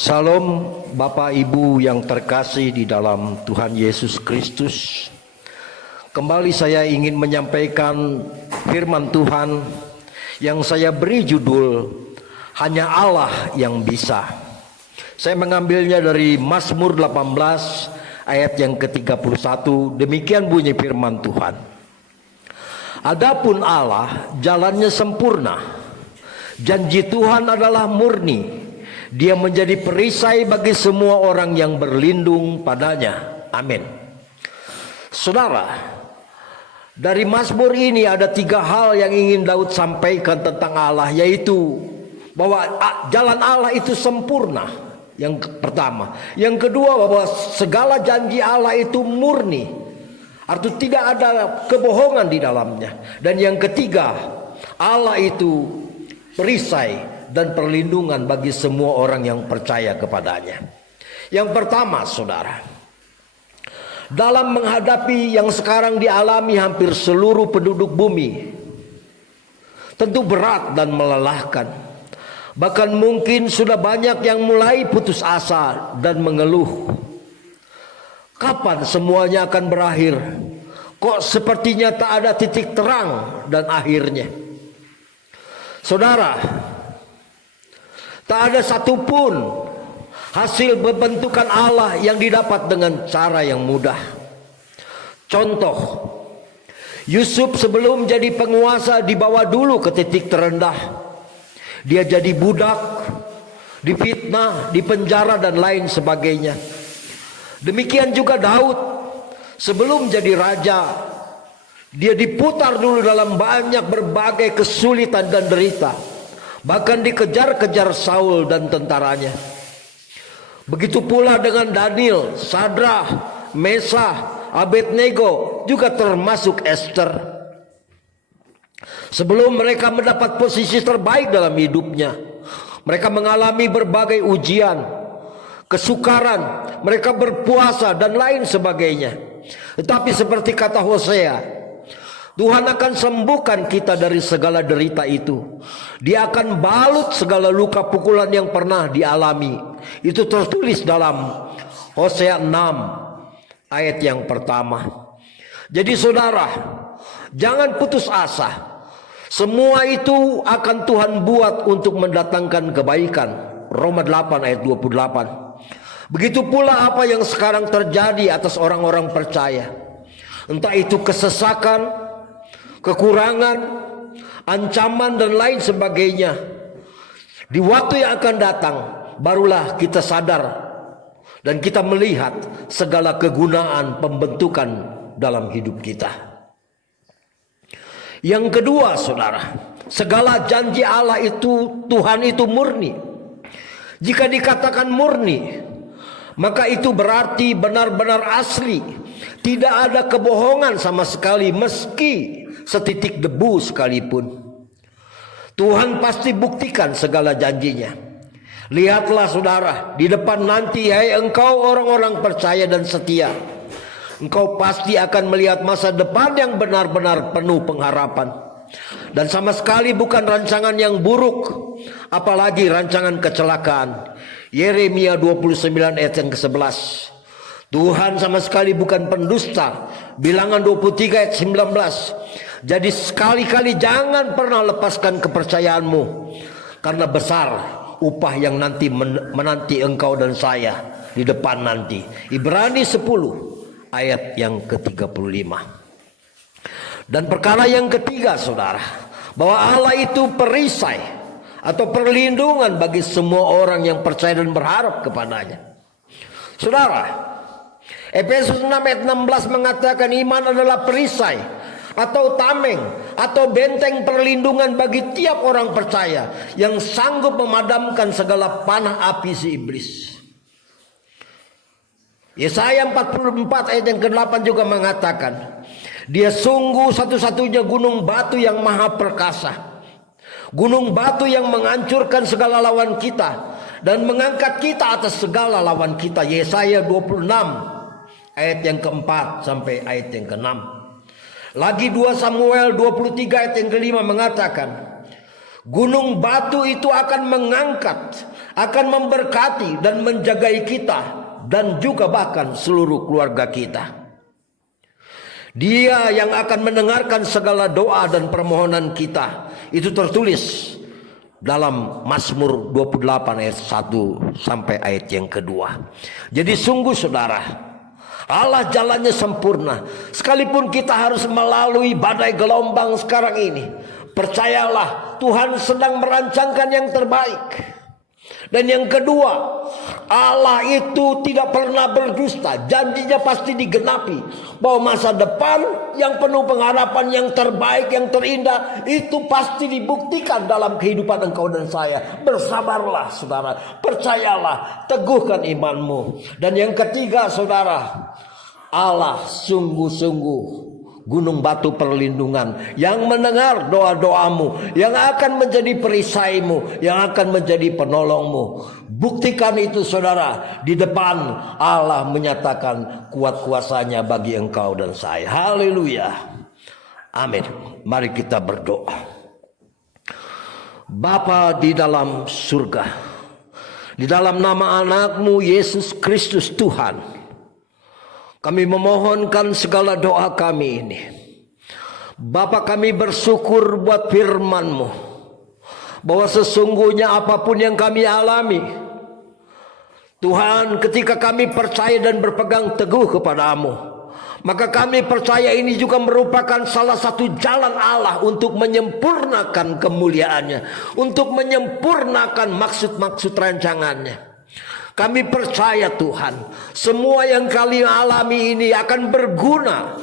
Salam Bapak Ibu yang terkasih di dalam Tuhan Yesus Kristus. Kembali saya ingin menyampaikan firman Tuhan yang saya beri judul Hanya Allah yang bisa. Saya mengambilnya dari Mazmur 18 ayat yang ke-31. Demikian bunyi firman Tuhan. Adapun Allah jalannya sempurna, janji Tuhan adalah murni. Dia menjadi perisai bagi semua orang yang berlindung padanya. Amin. Saudara, dari Mazmur ini ada 3 hal yang ingin Daud sampaikan tentang Allah, yaitu bahwa jalan Allah itu sempurna. Yang pertama. Yang kedua, bahwa segala janji Allah itu murni, artinya tidak ada kebohongan di dalamnya. Dan yang ketiga, Allah itu perisai dan perlindungan bagi semua orang yang percaya kepadanya. Yang pertama, saudara, dalam menghadapi yang sekarang dialami hampir seluruh penduduk bumi, tentu berat dan melelahkan. Bahkan mungkin sudah banyak yang mulai putus asa dan mengeluh. Kapan semuanya akan berakhir? Kok sepertinya tak ada titik terang dan akhirnya. Saudara, tak ada satupun hasil pembentukan Allah yang didapat dengan cara yang mudah. Contoh, Yusuf sebelum jadi penguasa dibawa dulu ke titik terendah. Dia jadi budak, difitnah, dipenjara dan lain sebagainya. Demikian juga Daud, sebelum jadi raja, dia diputar dulu dalam banyak berbagai kesulitan dan derita. Bahkan dikejar-kejar Saul dan tentaranya. Begitu pula dengan Daniel, Sadrah, Mesah, Abednego, juga termasuk Esther. Sebelum mereka mendapat posisi terbaik dalam hidupnya, mereka mengalami berbagai ujian, kesukaran, mereka berpuasa dan lain sebagainya. Tetapi seperti kata Hosea, Tuhan akan sembuhkan kita dari segala derita itu. Dia akan balut segala luka pukulan yang pernah dialami. Itu tertulis dalam Hosea 6 ayat yang pertama. Jadi saudara, jangan putus asa. Semua itu akan Tuhan buat untuk mendatangkan kebaikan. Roma 8 ayat 28. Begitu pula apa yang sekarang terjadi atas orang-orang percaya. Entah itu kesesakan, kekurangan, ancaman dan lain sebagainya. Di waktu yang akan datang, barulah kita sadar dan kita melihat segala kegunaan pembentukan dalam hidup kita. Yang kedua, saudara, segala janji Allah itu, Tuhan itu murni. Jika dikatakan murni, maka itu berarti benar-benar asli. Tidak ada kebohongan sama sekali, meski setitik debu sekalipun. Tuhan pasti buktikan segala janjinya. Lihatlah saudara, di depan nanti, hai engkau orang-orang percaya dan setia, engkau pasti akan melihat masa depan yang benar-benar penuh pengharapan. Dan sama sekali bukan rancangan yang buruk, apalagi rancangan kecelakaan. Yeremia 29 ayat yang ke-11. Tuhan sama sekali bukan pendusta. Bilangan 23 ayat 19. Jadi sekali-kali jangan pernah lepaskan kepercayaanmu, karena besar upah yang nanti menanti engkau dan saya di depan nanti. Ibrani 10 ayat yang ke-35. Dan perkara yang ketiga, saudara, bahwa Allah itu perisai atau perlindungan bagi semua orang yang percaya dan berharap kepadanya. Saudara, Efesus 6 ayat 16 mengatakan iman adalah perisai atau tameng atau benteng perlindungan bagi tiap orang percaya yang sanggup memadamkan segala panah api si iblis. Yesaya 44 ayat yang ke-8 juga mengatakan, dia sungguh satu-satunya gunung batu yang maha perkasa, gunung batu yang menghancurkan segala lawan kita dan mengangkat kita atas segala lawan kita. Yesaya 26 ayat yang ke-4 sampai ayat yang ke-6. Lagi 2 Samuel 23 ayat yang ke-5 mengatakan, Gunung batu itu akan mengangkat, akan memberkati dan menjagai kita dan juga bahkan seluruh keluarga kita. Dia yang akan mendengarkan segala doa dan permohonan kita. Itu tertulis dalam Mazmur 28 ayat 1 sampai ayat yang kedua. Jadi sungguh saudara, Allah jalannya sempurna. Sekalipun kita harus melalui badai gelombang sekarang ini, percayalah Tuhan sedang merancangkan yang terbaik. Dan yang kedua, Allah itu tidak pernah berdusta. Janjinya pasti digenapi. Bahwa masa depan yang penuh pengharapan, yang terbaik, yang terindah, itu pasti dibuktikan dalam kehidupan engkau dan saya. Bersabarlah saudara, percayalah, teguhkan imanmu. Dan yang ketiga saudara, Allah sungguh-sungguh gunung batu perlindungan yang mendengar doa-doamu, yang akan menjadi perisaimu, yang akan menjadi penolongmu. Buktikan itu saudara, di depan Allah menyatakan kuat kuasanya bagi engkau dan saya. Haleluya. Amin. Mari kita berdoa. Bapa di dalam surga, di dalam nama anakmu Yesus Kristus Tuhan, kami memohonkan segala doa kami ini. Bapa, kami bersyukur buat firman-Mu, bahwa sesungguhnya apapun yang kami alami, Tuhan, ketika kami percaya dan berpegang teguh kepadamu, maka kami percaya ini juga merupakan salah satu jalan Allah untuk menyempurnakan kemuliaannya, untuk menyempurnakan maksud-maksud rancangannya. Kami percaya Tuhan, semua yang kami alami ini akan berguna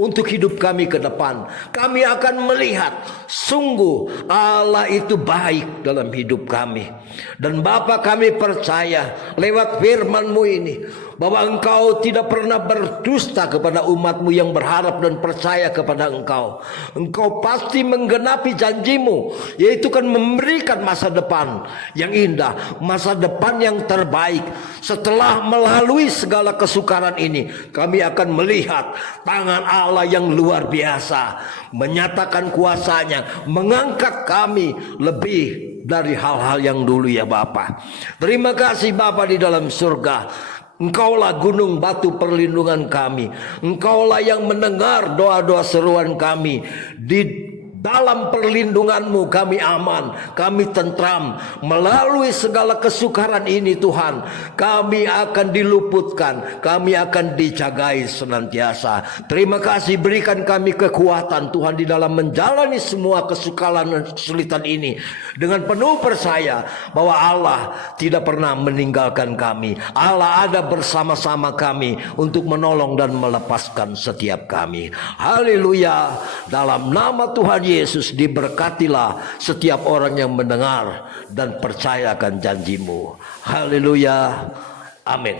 untuk hidup kami ke depan. Kami akan melihat sungguh Allah itu baik dalam hidup kami. Dan Bapa, kami percaya lewat firman-Mu ini bahwa Engkau tidak pernah berdusta kepada umat-Mu yang berharap dan percaya kepada Engkau. Engkau pasti menggenapi janji-Mu, yaitu kan memberikan masa depan yang indah, masa depan yang terbaik. Setelah melalui segala kesukaran ini, kami akan melihat tangan Allah yang luar biasa, menyatakan kuasanya, mengangkat kami lebih dari hal-hal yang dulu ya Bapa. Terima kasih Bapa di dalam surga. Engkaulah gunung batu perlindungan kami. Engkaulah yang mendengar doa-doa seruan kami. Di dalam perlindungan-Mu kami aman, kami tentram. Melalui segala kesukaran ini Tuhan, kami akan diluputkan, kami akan dijagai senantiasa. Terima kasih, berikan kami kekuatan Tuhan di dalam menjalani semua kesukaran dan kesulitan ini, dengan penuh percaya bahwa Allah tidak pernah meninggalkan kami. Allah ada bersama-sama kami untuk menolong dan melepaskan setiap kami. Haleluya. Dalam nama Tuhan Yesus, diberkatilah setiap orang yang mendengar dan percayakan janji-Mu. Haleluya. Amin.